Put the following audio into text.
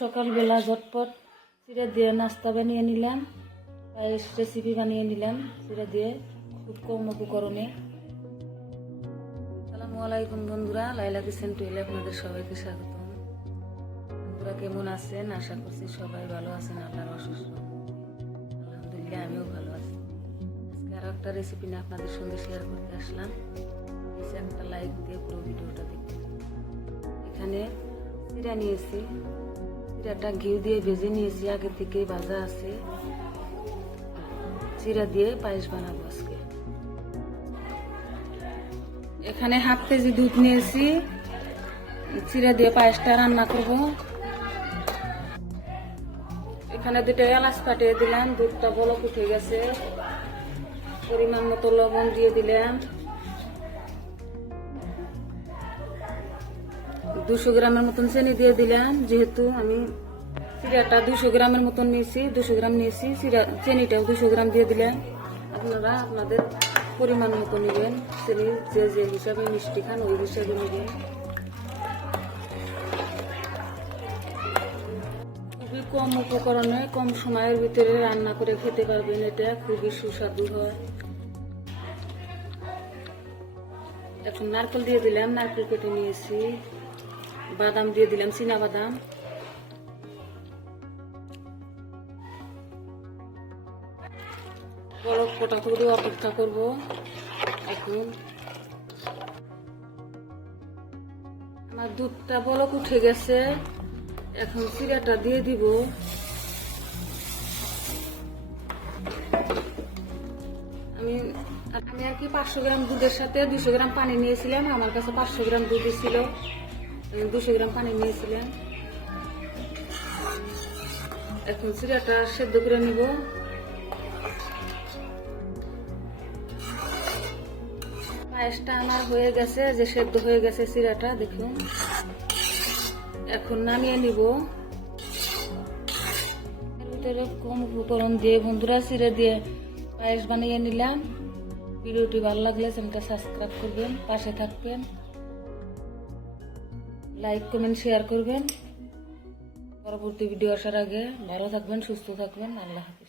সকালবেলা ঝটপট চিড়ে দিয়ে নাস্তা বানিয়ে নিলাম। পায়েস রেসিপি বানিয়ে নিলাম, চিড়ে দিয়ে খুব কম উপকরণে সালামু আলাইকুম বন্ধুরা, লাইলা কিচেন টুইলে আপনাদের সবাইকে স্বাগত বন্ধুরা কেমন আছেন? আশা করছি সবাই ভালো আছেন, আপনার অসুস্থ? আলহামদুলিল্লাহ, আমিও ভালো আছি। আজকে আরও একটা রেসিপি নিয়ে আপনাদের সঙ্গে শেয়ার করতে আসলাম। একটা লাইক দিয়ে পুরো ভিডিওটা দেখতে। এখানে চিরা নিয়েছি। চিরাটা ঘি দিয়ে ভেজে নিয়েছি, আগে থেকে ভাজা আছে। চিরা দিয়ে পায়েস বানাবো আজকে। এখানে হাফ কেজি দুধ নিয়েছি। চিরা দিয়ে পায়েসটা রান্না করব। এখানে দুটো এলাচ ফাটিয়ে দিলাম, দুধটা বলক উঠে গেছে। পরিমাণ মতো লবণ দিয়ে দিলাম। দুশো গ্রামের মতন চিনি দিয়ে দিলাম। যেহেতু আমি চিরাটা দুশো গ্রামের মতন নিয়েছি, দুশো গ্রাম নিয়েছি চিরা চিনিটাও দুশো গ্রাম দিয়ে দিলাম। আপনারা আপনাদের পরিমাণ মতো নেবেন। চিনি যে যে হিসাবে মিষ্টি খান, ওই হিসাবে নেবেন। খুবই কম উপকরণে, কম সময়ের ভিতরে রান্না করে খেতে পারবেন এটা। খুবই সুস্বাদু হয়। এখন নারকেল দিয়ে দিলাম, নারকেল কেটে নিয়েছি। বাদাম দিয়ে দিলাম, চীনা বাদাম। বরফ কটা করে অপেক্ষা করব। এখন আমার দুধটা বলক উঠে গেছে। এখন চিরাটা দিয়ে দিব। আমি আমি আর কি পাঁচশো গ্রাম দুধের সাথে দুশো গ্রাম পানি নিয়েছিলাম, আমার কাছে পাঁচশো গ্রাম দুধ ছিল। দুশো গ্রাম পানি নিয়েছিলেন। এখন চিরাটা সেদ্ধ করে নিব। পায়েসটা আমার হয়ে গেছে, যে সেদ্ধ হয়ে গেছে চিরাটা দেখুন। এখন নামিয়ে নিব। কম উপকরণ দিয়ে বন্ধুরা চিড়ে দিয়ে পায়েস বানিয়ে নিলাম। ভিডিওটি ভালো লাগলে চ্যানেলটা সাবস্ক্রাইব করবেন, পাশে থাকবেন। লাইক কমেন্ট শেয়ার করবেন। পরবর্তী ভিডিও আসার আগে ভালো থাকবেন সুস্থ থাকবেন। আল্লাহ হাফিজ।